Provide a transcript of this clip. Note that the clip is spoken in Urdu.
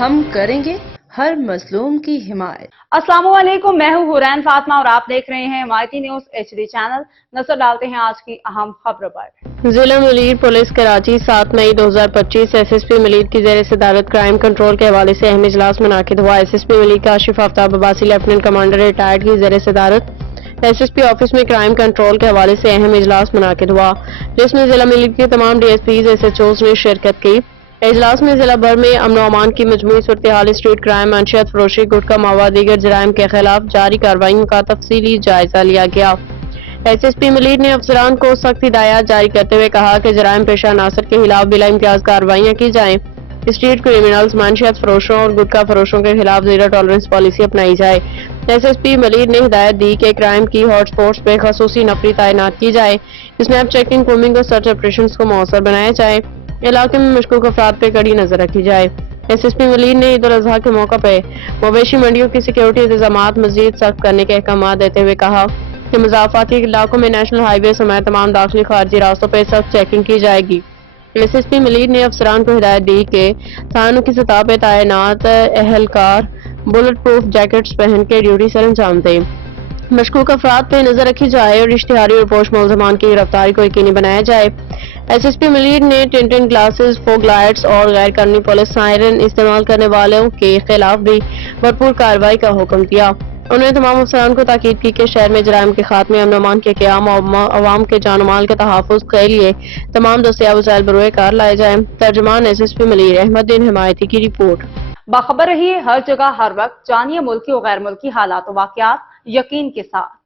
ہم کریں گے ہر مظلوم کی حمایت۔ السلام علیکم، میں ہوں حورین فاطمہ اور آپ دیکھ رہے ہیں مائٹی نیوز HD چینل۔ نظر ڈالتے ہیں آج کی اہم خبروں پر۔ ضلع ملیر پولیس کراچی 7 مئی 2025 SSP ملیر کی زیر صدارت کرائم کنٹرول کے حوالے سے اہم اجلاس منعقد ہوا۔ SSP ملیر کاشف آفتاب عباسی لیفٹیننٹ کمانڈر ریٹائرڈ کی زیر صدارت SSP آفس میں کرائم کنٹرول کے حوالے سے اہم اجلاس منعقد ہوا، جس میں ضلع ملیر کے تمام DSPs SHOs نے شرکت کی۔ اجلاس میں ضلع بھر میں امن و امان کی مجموعی صورتحال، اسٹریٹ کرائم، منشیات فروشی، گٹکا مواد، دیگر جرائم کے خلاف جاری کارروائیوں کا تفصیلی جائزہ لیا گیا۔ SSP ملیر نے افسران کو سخت ہدایات جاری کرتے ہوئے کہا کہ جرائم پیشہ عناصر کے خلاف بلا امتیاز کارروائیاں کی جائیں، اسٹریٹ کرمنلز، منشیات فروشوں اور گٹکا فروشوں کے خلاف زیرو ٹالرنس پالیسی اپنائی جائے۔ SSP ملیر نے ہدایت دی کہ کرائم کی ہاٹ سپاٹس پہ خصوصی نفری تعینات کی جائے، اسنیپ چیکنگ، کومنگ اور سرچ آپریشنز کو مؤثر بنایا جائے، علاقے میں مشکوک افراد پہ کڑی نظر رکھی جائے۔ SSP ملیر نے عید الاضحیٰ کے موقع پہ مویشی منڈیوں کی سیکیورٹی انتظامات مزید سخت کرنے کے احکامات دیتے ہوئے کہا کہ مضافاتی علاقوں میں نیشنل ہائی وے سمیت تمام داخلی خارجی راستوں پہ سخت چیکنگ کی جائے گی۔ SSP ملیر نے افسران کو ہدایت دی کہ تھانوں کی سطح پہ تعینات اہلکار بلٹ پروف جیکٹس پہن کے ڈیوٹی سر انجام دیں، مشکوک افراد پہ نظر رکھی جائے اور اشتہاری اور پوش ملزمان کی گرفتاری کو یقینی بنایا جائے۔ SSP ملیر نے ٹنٹن گلاسز، فوگ لائٹس اور غیر قانونی پولیس سائرن استعمال کرنے والوں کے خلاف بھی بھرپور کارروائی کا حکم دیا۔ انہوں نے تمام افسران کو تاکید کی کہ شہر میں جرائم کے خاتمے، امن و امان کے قیام اور عوام کے جان و مال کے تحفظ کے لیے تمام دستیاب وسائل بروئے کار لائے جائیں۔ ترجمان SSP ملیر احمد دین حمایتی کی رپورٹ۔ باخبر رہیے ہر جگہ ہر وقت، جانیے ملکی و غیر ملکی حالات و واقعات یقین کے ساتھ۔